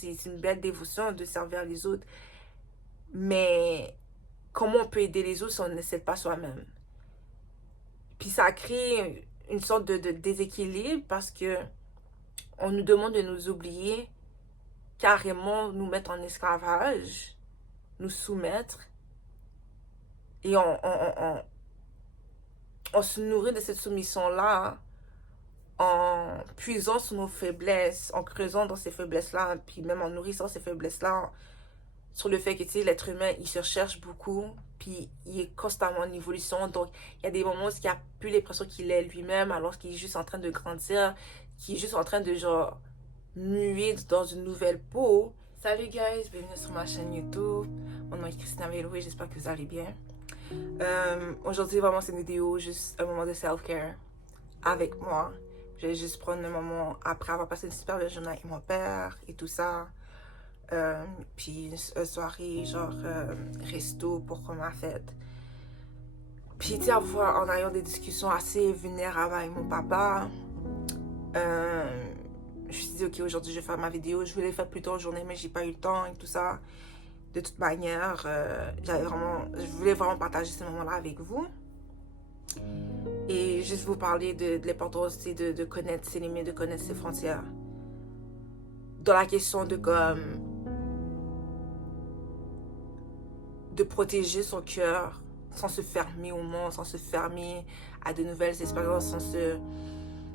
c'est une belle dévotion de servir les autres. Mais comment on peut aider les autres si on ne s'aide pas soi-même? Puis ça crée une sorte de déséquilibre parce que on nous demande de nous oublier, carrément nous mettre en esclavage, nous soumettre, et on se nourrit de cette soumission-là en puisant sur nos faiblesses, en creusant dans ces faiblesses-là, puis même en nourrissant ces faiblesses-là, sur le fait que, tu sais, l'être humain, il se cherche beaucoup, puis il est constamment en évolution. Donc, il y a des moments où il n'a plus l'impression qu'il est lui-même, alors qu'il est juste en train de grandir, qu'il est juste en train de, genre, muer dans une nouvelle peau. Salut, guys! Bienvenue sur ma chaîne YouTube. Mon nom est Christina Veloué, j'espère que vous allez bien. Aujourd'hui, vraiment, c'est une vidéo, juste un moment de self-care avec moi. Je vais juste prendre un moment après avoir passé une super belle journée avec mon père et tout ça. Puis une soirée genre resto pour ma fête. Puis tu sais, en ayant des discussions assez vulnérables avec mon papa, je me suis dit ok, aujourd'hui je vais faire ma vidéo. Je voulais le faire plus tôt en journée, mais j'ai pas eu le temps et tout ça. De toute manière, je voulais vraiment partager ce moment-là avec vous et juste vous parler de l'importance de connaître ses limites, de connaître ses frontières. Dans la question de comme de protéger son cœur sans se fermer au monde, sans se fermer à de nouvelles expériences, sans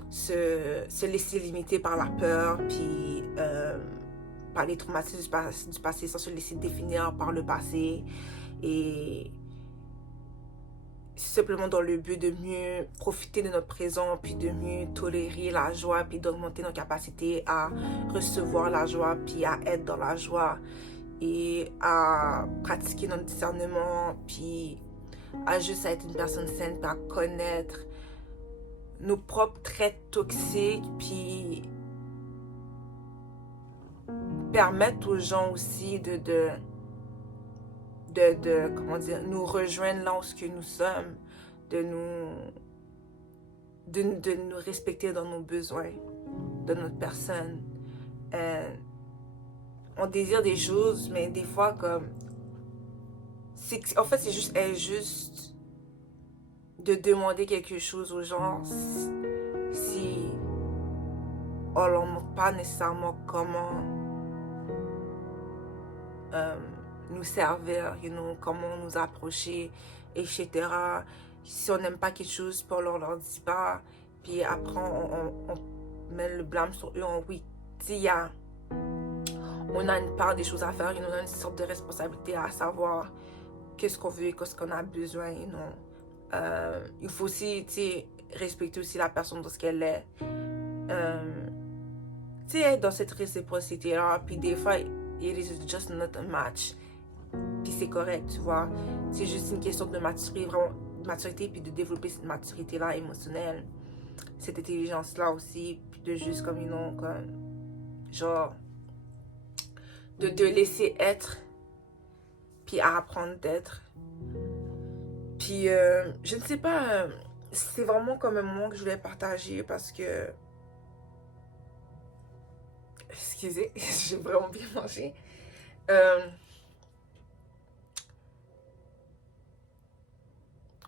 se laisser limiter par la peur, puis par les traumatismes du passé, sans se laisser définir par le passé. Et simplement dans le but de mieux profiter de notre présent, puis de mieux tolérer la joie, puis d'augmenter nos capacités à recevoir la joie, puis à être dans la joie, et à pratiquer notre discernement, puis à juste être une personne saine, puis à connaître nos propres traits toxiques, puis permettre aux gens aussi comment dire, nous rejoindre là où ce que nous sommes, de nous respecter dans nos besoins, de notre personne. On désire des choses, mais des fois, comme en fait, c'est juste injuste de demander quelque chose aux gens si on leur montre pas nécessairement comment nous servir, comment nous approcher, etc. Si on n'aime pas quelque chose, puis on leur dit pas, puis après on met le blâme sur eux. Oui, on a une part des choses à faire, on a une sorte de responsabilité à savoir qu'est-ce qu'on veut et qu'est-ce qu'on a besoin. Il faut aussi respecter aussi la personne dans ce qu'elle est. Être dans cette réciprocité-là, puis des fois, it is just not a match. Puis c'est correct, tu vois. C'est juste une question de maturité, vraiment, de maturité, puis de développer cette maturité-là émotionnelle, cette intelligence-là aussi, puis de juste comme, genre, de laisser être, puis à apprendre d'être. Puis, je ne sais pas, c'est vraiment comme un moment que je voulais partager parce que, excusez, j'ai vraiment bien mangé.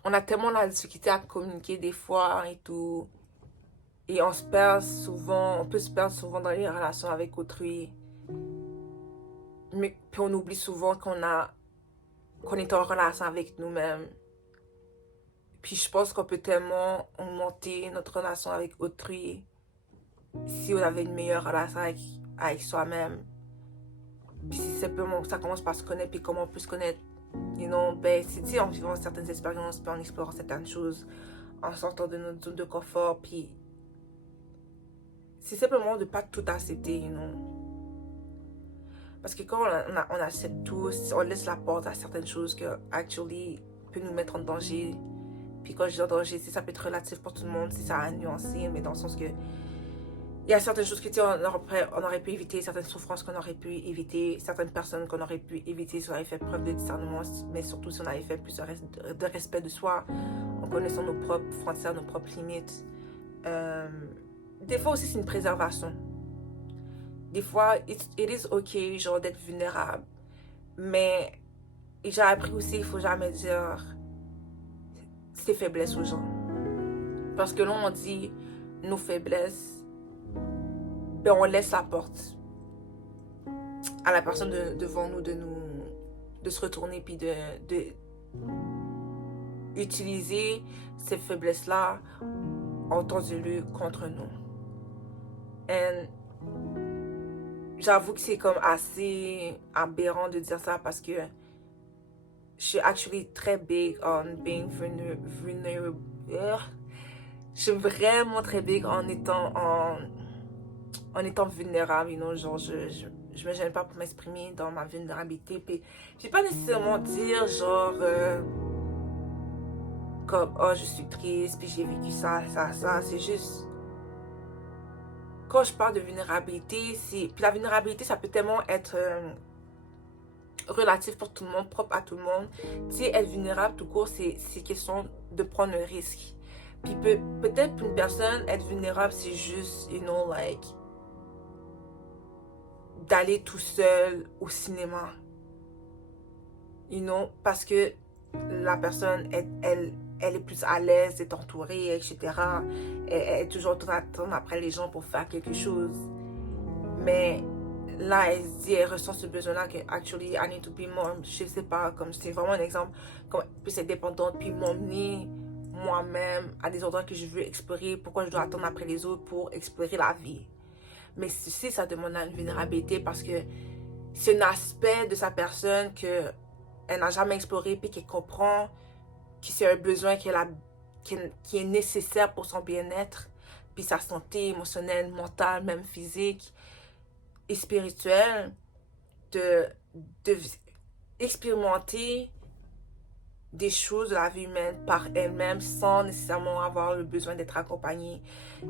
On a tellement la difficulté à communiquer des fois et tout. Et on peut se perdre souvent dans les relations avec autrui. Mais puis on oublie souvent qu'on est en relation avec nous-mêmes. Puis je pense qu'on peut tellement augmenter notre relation avec autrui si on avait une meilleure relation avec soi-même. Puis si simplement ça commence par se connaître, puis comment on peut se connaître, c'est en vivant certaines expériences, puis en explorant certaines choses, en sortant de notre zone de confort, puis c'est simplement de ne pas tout accepter, Parce que quand on accepte tout, on laisse la porte à certaines choses que, actually, peut nous mettre en danger. Puis quand je dis en danger, ça peut être relatif pour tout le monde, si ça a nuancé, mais dans le sens que il y a certaines choses que on aurait pu éviter, certaines souffrances qu'on aurait pu éviter, certaines personnes qu'on aurait pu éviter si on avait fait preuve de discernement, mais surtout si on avait fait plus de respect de soi, en connaissant nos propres frontières, nos propres limites. Des fois aussi, c'est une préservation. des fois, it is okay, genre, d'être vulnérable. Mais j'ai appris aussi, il faut jamais dire ses faiblesses aux gens. Parce que là, on dit nos faiblesses, ben on laisse la porte à la personne devant nous de se retourner puis de utiliser ces faiblesses-là en temps de lieu contre nous. Et j'avoue que c'est comme assez aberrant de dire ça parce que je suis actually très big on being vulnerable. Je suis vraiment très big en étant vulnérable, you know, genre je me gêne pas pour m'exprimer dans ma vulnérabilité. Puis je vais pas nécessairement dire genre comme oh je suis triste puis j'ai vécu ça. C'est juste quand je parle de vulnérabilité, puis la vulnérabilité ça peut tellement être relatif pour tout le monde, propre à tout le monde. Tu sais, être vulnérable tout court, c'est question de prendre un risque. Puis peut-être pour une personne, être vulnérable, c'est juste, you know, like, d'aller tout seul au cinéma. You know, parce que la personne, elle est plus à l'aise d'être entourée, etc. Elle est toujours tourne après les gens pour faire quelque chose. Mais là, elle se dit, elle ressent ce besoin-là que, actually, I need to be more, je sais pas, comme c'est vraiment un exemple, comme plus être dépendante, puis m'emmener moi-même à des endroits que je veux explorer, pourquoi je dois attendre après les autres pour explorer la vie. Mais ceci, ça demande une vulnérabilité parce que c'est un aspect de sa personne que elle n'a jamais exploré, puis qu'elle comprend que c'est un besoin qui est nécessaire pour son bien-être, puis sa santé émotionnelle, mentale, même physique et spirituelle, de expérimenter des choses de la vie humaine par elle-même sans nécessairement avoir le besoin d'être accompagnée.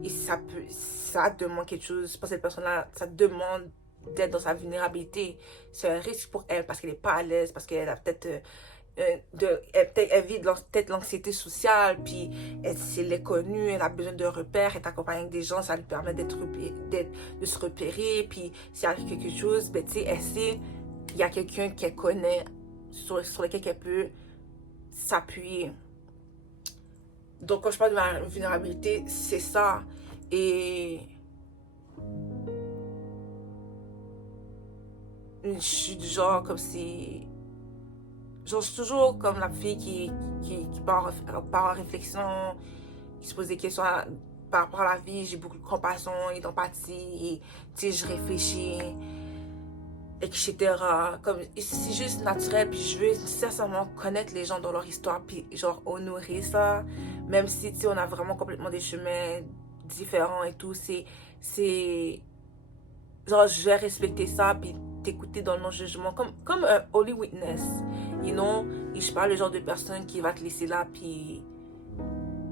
Et ça demande quelque chose pour cette personne-là, ça demande d'être dans sa vulnérabilité. C'est un risque pour elle parce qu'elle n'est pas à l'aise, parce qu'elle a peut-être elle vit peut-être l'anxiété sociale, puis elle est connue, elle a besoin de repères, elle est accompagnée avec des gens, ça lui permet de se repérer, puis s'il y a quelque chose, ben, tu sais, elle sait qu'il y a quelqu'un qu'elle connaît, sur lequel elle peut s'appuyer. Donc quand je parle de ma vulnérabilité, c'est ça. Et je suis du genre comme si... Genre, je suis toujours comme la fille qui part en réflexion, qui se pose des questions par rapport à la vie. J'ai beaucoup de compassion et d'empathie. Et, tu sais, je réfléchis, etc. Comme, c'est juste naturel. Puis je veux sincèrement connaître les gens dans leur histoire. Puis, genre, honorer ça. Même si, tu sais, on a vraiment complètement des chemins différents et tout. Genre, je vais respecter ça. Puis, t'écouter dans le non-jugement. Comme un holy witness. You know, et je suis pas le genre de personne qui va te laisser là, puis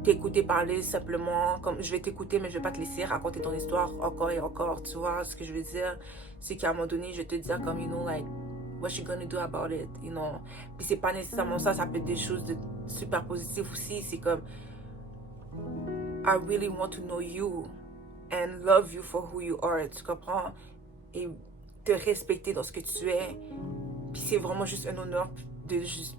t'écouter parler simplement, comme je vais t'écouter, mais je vais pas te laisser raconter ton histoire encore et encore, tu vois, ce que je veux dire, c'est qu'à un moment donné, je vais te dire comme, you know, like, what you gonna do about it, you know, puis c'est pas nécessairement ça, ça peut être des choses de super positives aussi, c'est comme, I really want to know you, and love you for who you are, tu comprends, et te respecter dans ce que tu es, puis c'est vraiment juste un honneur de juste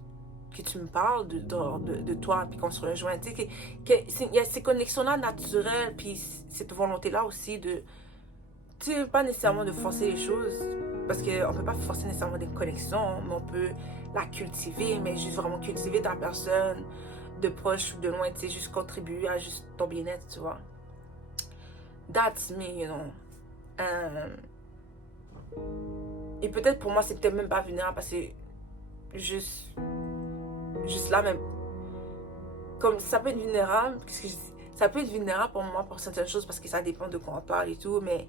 que tu me parles de toi, puis qu'on se rejoint. Tu sais, il y a ces connexions-là naturelles, puis cette volonté-là aussi de, tu sais, pas nécessairement de forcer les choses, parce qu'on peut pas forcer nécessairement des connexions, mais on peut la cultiver, mais juste vraiment cultiver ta personne, de proche ou de loin, tu sais, juste contribuer à juste ton bien-être, tu vois. That's me, you know. Et peut-être pour moi, c'est peut-être même pas vulnérable, parce que juste là même comme ça peut être vulnérable ça peut être vulnérable pour moi pour certaines choses parce que ça dépend de quoi on parle et tout, mais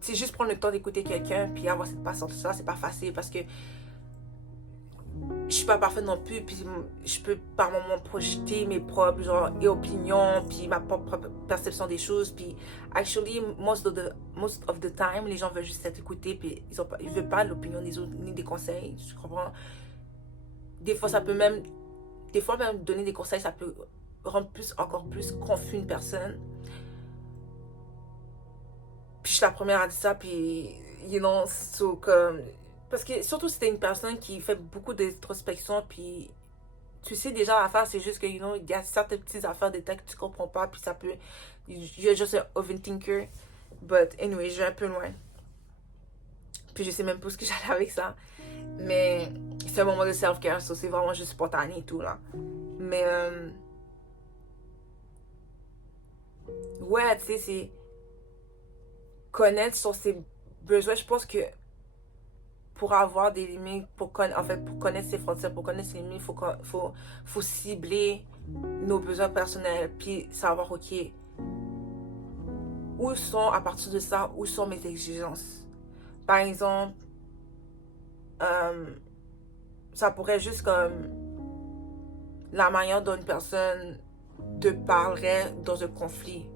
c'est juste prendre le temps d'écouter quelqu'un puis avoir cette patience, ça c'est pas facile parce que je suis pas parfaite non plus, puis je peux par moments projeter mes propres genre et opinions puis ma propre perception des choses, puis actually most of the time les gens veulent juste être écoutés, puis ils veulent pas l'opinion des autres ni des conseils, tu comprends. Des fois même donner des conseils, ça peut rendre encore plus confus une personne. Puis je suis la première à dire ça, puis, comme... Parce que surtout si t'es une personne qui fait beaucoup d'introspection, puis tu sais déjà l'affaire, c'est juste que, il y a certaines petites affaires, des temps que tu comprends pas, puis ça peut... You're just an overthinker. But anyway, je vais un peu loin. Puis je sais même pas ce que j'allais avec ça. Mais c'est un moment de self-care, ça, c'est vraiment juste spontané et tout, là. Mais, ouais, tu sais, c'est connaître sur ses besoins. Je pense que pour avoir des limites, en fait, pour connaître ses frontières, pour connaître ses limites, faut cibler nos besoins personnels, puis savoir, ok, où sont, à partir de ça, où sont mes exigences. Par exemple, euh, ça pourrait juste comme la manière dont une personne te parlerait dans un conflit.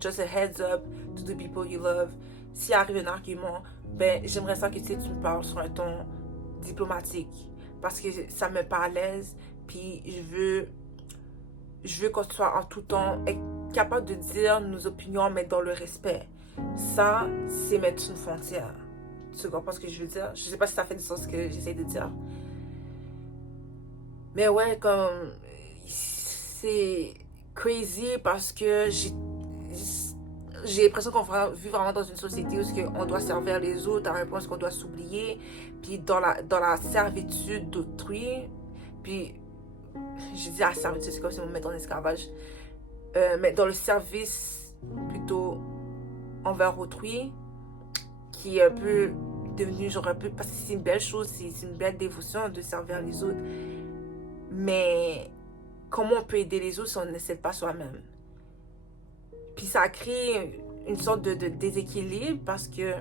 Just a heads up to the people you love. S'il arrive un argument, ben, j'aimerais ça que tu me parles sur un ton diplomatique. Parce que ça me met pas à l'aise. Puis je veux qu'on soit en tout temps capable de dire nos opinions, mais dans le respect. Ça, c'est mettre une frontière. Tu comprends ce que je veux dire? Je sais pas si ça fait du sens ce que j'essaie de dire. Mais ouais, comme... C'est crazy parce que j'ai l'impression qu'on vit vraiment dans une société où on doit servir les autres à un point où on doit s'oublier. Puis dans la servitude d'autrui, puis je dis la servitude, c'est comme si on me met en esclavage. Mais dans le service plutôt envers autrui, qui est un peu devenu genre un peu, parce que c'est une belle chose, c'est une belle dévotion de servir les autres. Mais comment on peut aider les autres si on ne s'aide pas soi-même? Puis ça crée une sorte de déséquilibre parce que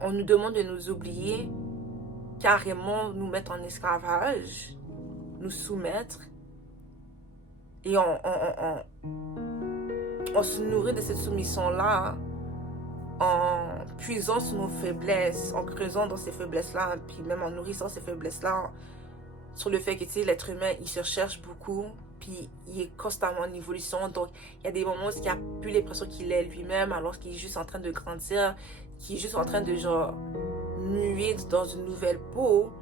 on nous demande de nous oublier, carrément nous mettre en esclavage, nous soumettre, et on se nourrit de cette soumission-là en puisant sur nos faiblesses, en creusant dans ces faiblesses-là, puis même en nourrissant ces faiblesses-là, sur le fait que, tu sais, l'être humain, il se recherche beaucoup, puis il est constamment en évolution. Donc, il y a des moments où il n'a plus l'impression qu'il est lui-même, alors qu'il est juste en train de grandir, qu'il est juste en train de, genre, muer dans une nouvelle peau.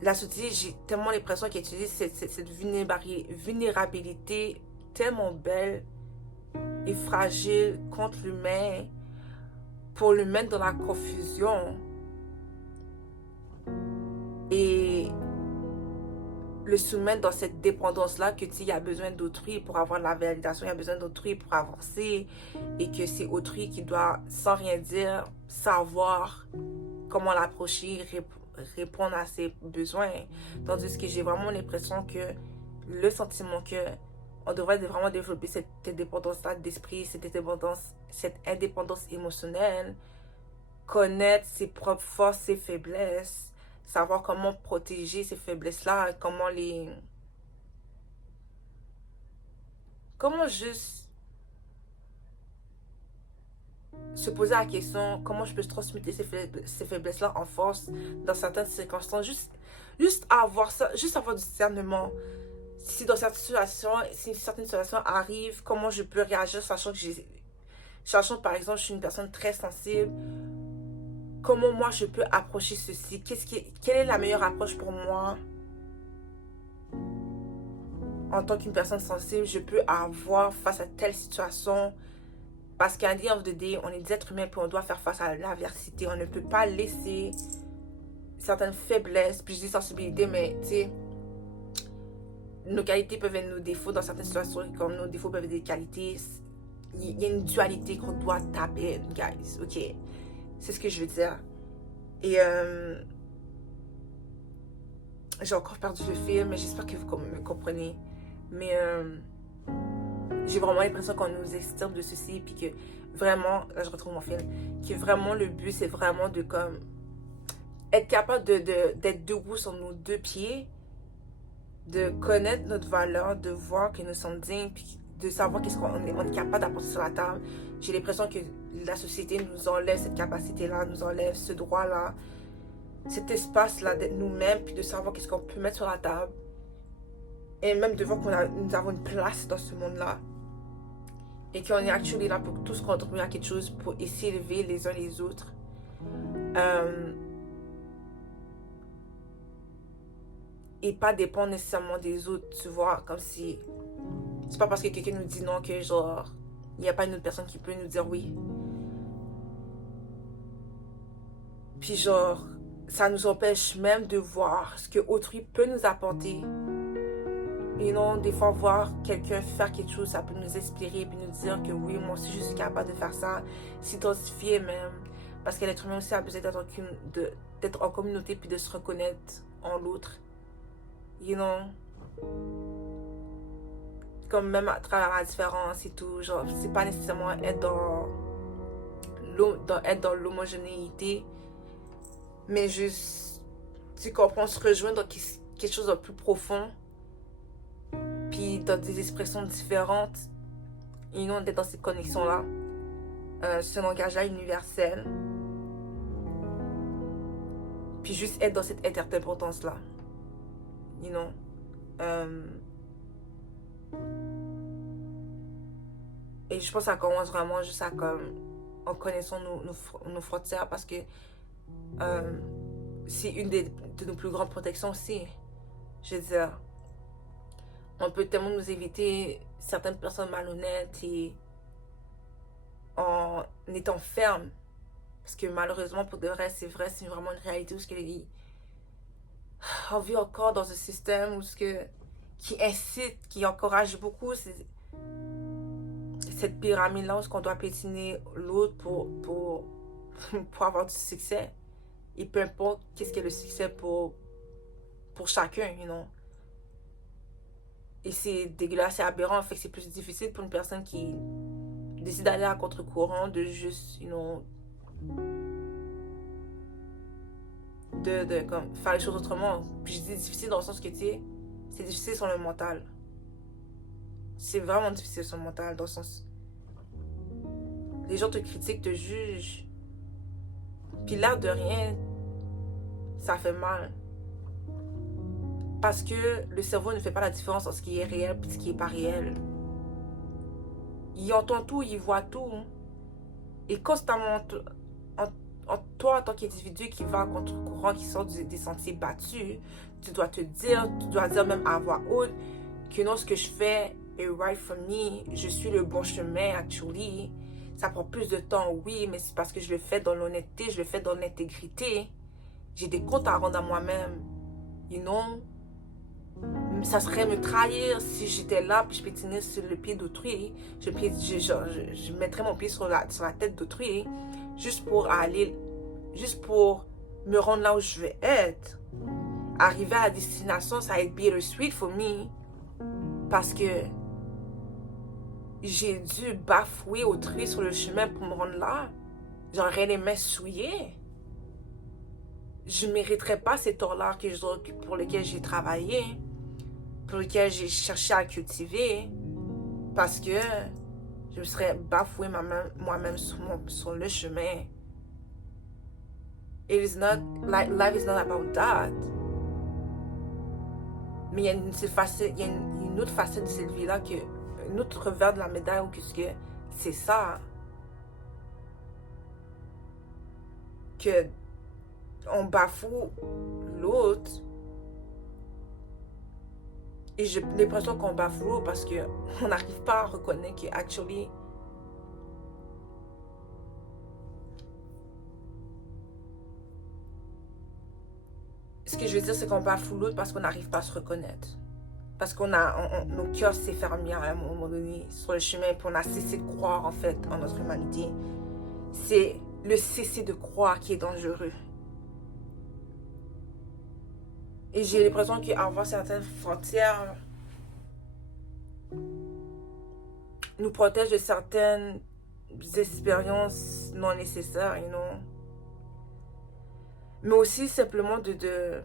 La société, j'ai tellement l'impression qu'elle utilise cette vulnérabilité tellement belle et fragile contre l'humain pour le mettre dans la confusion et le soumettre dans cette dépendance-là que, tu sais, il y a besoin d'autrui pour avoir la validation, il y a besoin d'autrui pour avancer, et que c'est autrui qui doit, sans rien dire, savoir comment l'approcher, répondre à ses besoins. Tandis que j'ai vraiment l'impression que le sentiment que on devrait vraiment développer cette indépendance-là d'esprit, cette indépendance émotionnelle, connaître ses propres forces, ses faiblesses, savoir comment protéger ces faiblesses-là, comment juste se poser la question, comment je peux transmettre ces faiblesses-là en force dans certaines circonstances, juste avoir ça, juste avoir du discernement. Si dans certaines situations arrivent, comment je peux réagir, sachant par exemple je suis une personne très sensible, comment moi je peux approcher ceci, quelle est la meilleure approche pour moi en tant qu'une personne sensible, je peux avoir face à telle situation. Parce qu'à the end of the day, on est des êtres humains, puis on doit faire face à l'adversité. On ne peut pas laisser certaines faiblesses, puis je dis sensibilité, mais tu sais, nos qualités peuvent être nos défauts dans certaines situations, comme nos défauts peuvent être des qualités. Il y a une dualité qu'on doit taper, guys, ok? C'est ce que je veux dire. Et j'ai encore perdu le fil, mais j'espère que vous me comprenez. Mais j'ai vraiment l'impression qu'on nous extirpe de ceci, puis que vraiment, là je retrouve mon fil, que vraiment le but c'est vraiment de comme être capable d'être debout sur nos deux pieds, de connaître notre valeur, de voir que nous sommes dignes, puis de savoir qu'est-ce qu'on est capable d'apporter sur la table. J'ai l'impression que la société nous enlève cette capacité-là, nous enlève ce droit-là, cet espace-là d'être nous-mêmes, puis de savoir qu'est-ce qu'on peut mettre sur la table. Et même de voir nous avons une place dans ce monde-là. et qu'on est actuellement là pour tous contribuer à quelque chose, pour s'élever les uns les autres. Et pas dépendre nécessairement des autres, tu vois, comme si c'est pas parce que quelqu'un nous dit non que genre il n'y a pas une autre personne qui peut nous dire oui. Puis genre ça nous empêche même de voir ce que autrui peut nous apporter. Et non, des fois voir quelqu'un faire quelque chose, ça peut nous inspirer puis nous dire que oui, moi aussi je suis capable de faire ça, s'identifier même, parce que l'être humain aussi a besoin d'être en communauté puis de se reconnaître en l'autre. You know, comme même à travers la différence et tout, genre c'est pas nécessairement être dans l'homogénéité, mais juste tu comprends, se rejoindre dans quelque chose de plus profond, puis dans des expressions différentes, et non d'être dans cette connexion là, ce langage là universel, puis juste être dans cette interdépendance là, you know. Et je pense que ça commence vraiment juste à comme en connaissant nos frontières, parce que c'est une de nos plus grandes protections aussi. Je veux dire, on peut tellement nous éviter certaines personnes malhonnêtes et en étant ferme. Parce que malheureusement, pour de vrai, c'est vraiment une réalité où on vit encore dans un système qui incite, qui encourage beaucoup cette pyramide-là où on doit piétiner l'autre pour avoir du succès. Et peu importe qu'est-ce qu'est le succès pour chacun, you know. Et c'est dégueulasse, c'est aberrant. En fait, c'est plus difficile pour une personne qui décide d'aller à contre-courant, de juste, you know, de comme, faire les choses autrement. Puis je dis difficile dans le sens que, tu sais, c'est difficile sur le mental. C'est vraiment difficile sur le mental, dans le sens... Les gens te critiquent, te jugent. Puis l'air de rien, ça fait mal. Parce que le cerveau ne fait pas la différence entre ce qui est réel et ce qui n'est pas réel. Il entend tout, il voit tout. Et constamment, en toi, en tant qu'individu qui va à contre-courant, qui sort des sentiers battus, tu dois dire même à voix haute que non, ce que je fais est right for me. Je suis le bon chemin, actually. Ça prend plus de temps, oui, mais c'est parce que je le fais dans l'honnêteté, je le fais dans l'intégrité. J'ai des comptes à rendre à moi-même. You know? Ça serait me trahir si j'étais là puis je pétinais sur le pied d'autrui. Je mettrais mon pied sur la tête d'autrui juste pour me rendre là où je veux être. Arriver à la destination, ça va être bittersweet for me, parce que j'ai dû bafouer autrui sur le chemin pour me rendre là. J'aurais les mains souillées. Je ne mériterais pas ces torts-là pour lesquels j'ai travaillé, pour lesquels j'ai cherché à cultiver, parce que je me serais bafoué moi-même sur le chemin. Life is not about that. Mais il y a une autre facette de cette vie-là, un autre revers de la médaille, ou que c'est ça. Que on bafoue l'autre. Et j'ai l'impression qu'on bafoue l'autre parce qu'on n'arrive pas à reconnaître que, actually, ce que je veux dire, c'est qu'on bafoue l'autre parce qu'on n'arrive pas à se reconnaître. Parce nos cœurs s'est fermé à un moment donné sur le chemin, puis on a cessé de croire, en fait, en notre humanité. C'est le cesser de croire qui est dangereux. Et j'ai l'impression qu'avoir certaines frontières nous protège de certaines expériences non nécessaires, you know. Mais aussi simplement de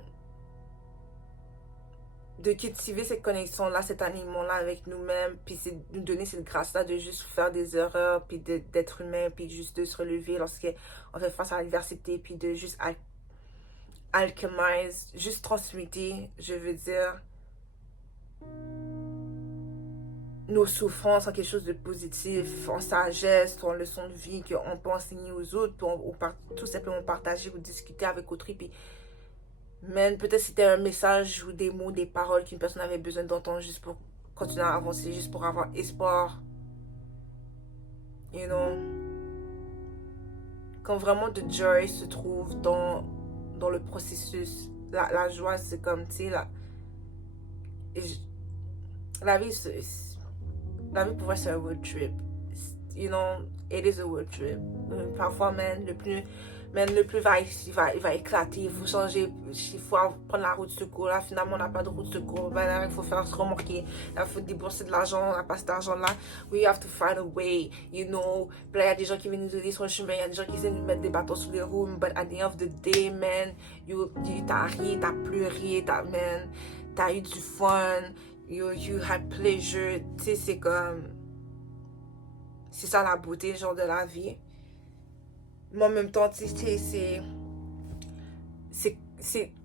cultiver cette connexion-là, cet alignement-là avec nous-mêmes, puis c'est nous donner cette grâce-là de juste faire des erreurs, puis d'être humain, puis juste de se relever lorsqu'on fait face à l'adversité, puis de juste alchemize, juste transmuter, je veux dire, nos souffrances en quelque chose de positif, en sagesse, en leçon de vie qu'on peut enseigner aux autres, ou tout simplement partager ou discuter avec autrui. Puis, même peut-être c'était un message ou des mots, des paroles qu'une personne avait besoin d'entendre juste pour continuer à avancer, juste pour avoir espoir. You know, quand vraiment de joy se trouve dans le processus, la joie, c'est comme, tu sais, la vie, la vie pour moi, c'est un road trip. You know, it is a road trip. Parfois, même, le plus il va éclater. Il faut changer, il faut prendre la route de secours. Là, finalement, on n'a pas de route de secours. Ben, là, il faut faire se remorquer. Là, il faut débourser de l'argent. On n'a pas cet argent-là. We have to find a way, you know. Puis là, il y a des gens qui viennent nous aider sur le chemin. Il y a des gens qui viennent nous mettre des bâtons sous les roues. But at the end of the day, man, t'as ri, t'as pleuré, t'as eu du fun. You had pleasure. Tu sais, c'est comme... C'est ça la beauté, genre, de la vie. Mais en même temps, tu sais,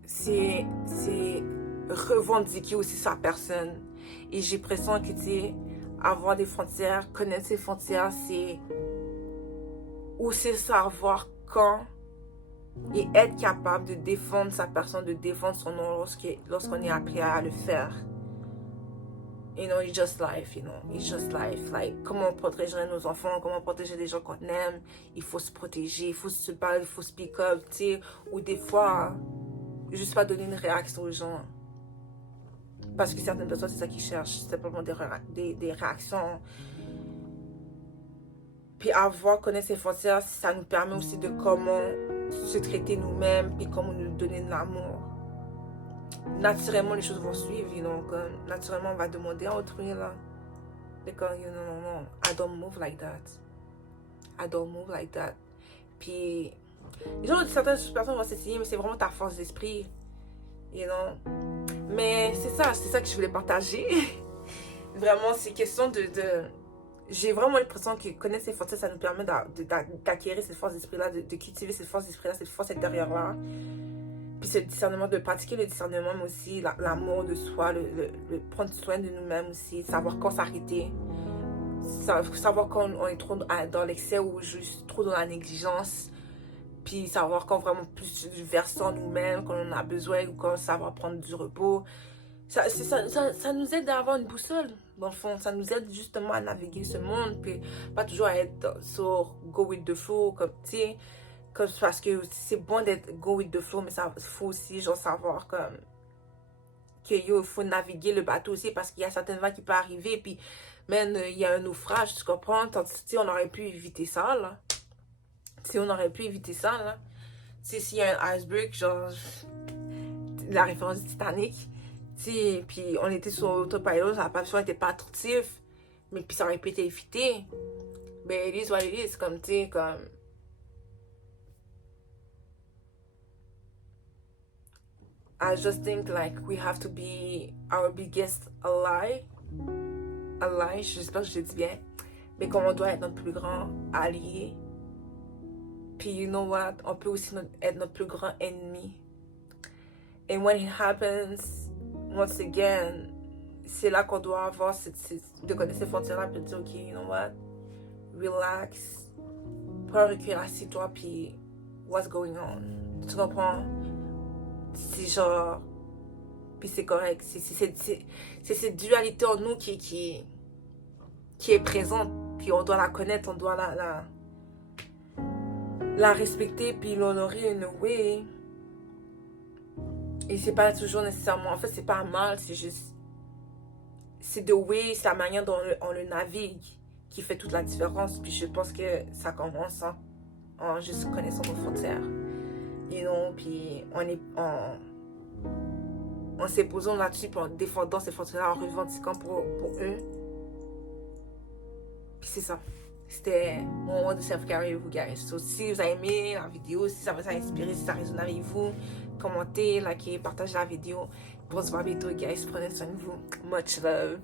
c'est revendiquer aussi sa personne. Et j'ai l'impression que, tu sais, avoir des frontières, connaître ses frontières, c'est aussi savoir quand et être capable de défendre sa personne, de défendre son nom lorsqu'on est appris à le faire. You know, it's just life, you know. It's just life. Like, comment protéger nos enfants, comment protéger les gens qu'on aime. Il faut se protéger, il faut se parler, il faut speak up, tu sais. Ou des fois, juste pas donner une réaction aux gens. Parce que certaines personnes, c'est ça qu'ils cherchent. C'est simplement des réactions. Puis connaître ses frontières, ça nous permet aussi de comment se traiter nous-mêmes, puis comment nous donner de l'amour. Naturellement, les choses vont suivre, you know, comme, naturellement, on va demander à autrui, là. Because, you know, non, I don't move like that. I don't move like that. Puis, genre, certaines personnes vont s'essayer, mais c'est vraiment ta force d'esprit, you know. Mais c'est ça que je voulais partager. Vraiment, c'est question j'ai vraiment l'impression que connaître ces forces, ça nous permet d'acquérir cette force d'esprit-là, de cultiver cette force d'esprit-là, cette force intérieure-là. Puis ce discernement, de pratiquer le discernement, mais aussi l'amour de soi, le prendre soin de nous-mêmes aussi, savoir quand s'arrêter, savoir quand on est trop dans l'excès ou juste trop dans la négligence, puis savoir quand vraiment plus du versant nous-mêmes, quand on en a besoin, ou quand savoir prendre du repos. Ça nous aide à avoir une boussole, dans le fond. Ça nous aide justement à naviguer ce monde, puis pas toujours à être sur go with the flow, comme tu sais. Parce que c'est bon d'être go with the flow, mais il faut aussi genre savoir comme il faut naviguer le bateau aussi, parce qu'il y a certaines vagues qui peuvent arriver, puis même il y a un naufrage, tu comprends? Tandis que on aurait pu éviter ça, là. Si on aurait pu éviter ça, là. Tu sais, s'il y a un iceberg, genre la référence du Titanic, tu sais, puis on était sur l'autopilot, la passion n'était pas attractive, mais puis ça aurait pu être évité. Mais it is what it is, comme tu sais, comme... I just think like we have to be our biggest ally. Ally, j'espère que je le dis bien. Mais comme on doit être notre plus grand allié. Puis you know what? On peut aussi être notre plus grand ennemi. And when it happens, once again, c'est là qu'on doit avoir de connaître ces frontières-là, puis de dire, ok, you know what? Relax. Prends un recul, assis-toi, puis what's going on? Tu comprends? C'est genre, puis c'est correct, c'est cette dualité en nous qui est présente, puis on doit la connaître, on doit la respecter, puis l'honorer in a way. Et c'est pas toujours nécessairement, en fait c'est pas mal, c'est juste, c'est the way, c'est la manière dont on le navigue qui fait toute la différence. Puis je pense que ça commence en juste connaissant nos frontières. You know, puis en s'imposant là-dessus, puis en défendant ces frontières, en revendiquant pour eux. Puis c'est ça. C'était mon moment de self-care avec vous, guys. So, si vous avez aimé la vidéo, si ça vous a inspiré, si ça résonne avec vous, commentez, likez, partagez la vidéo. Pour se voir bientôt, guys. Prenez soin de vous. Much love.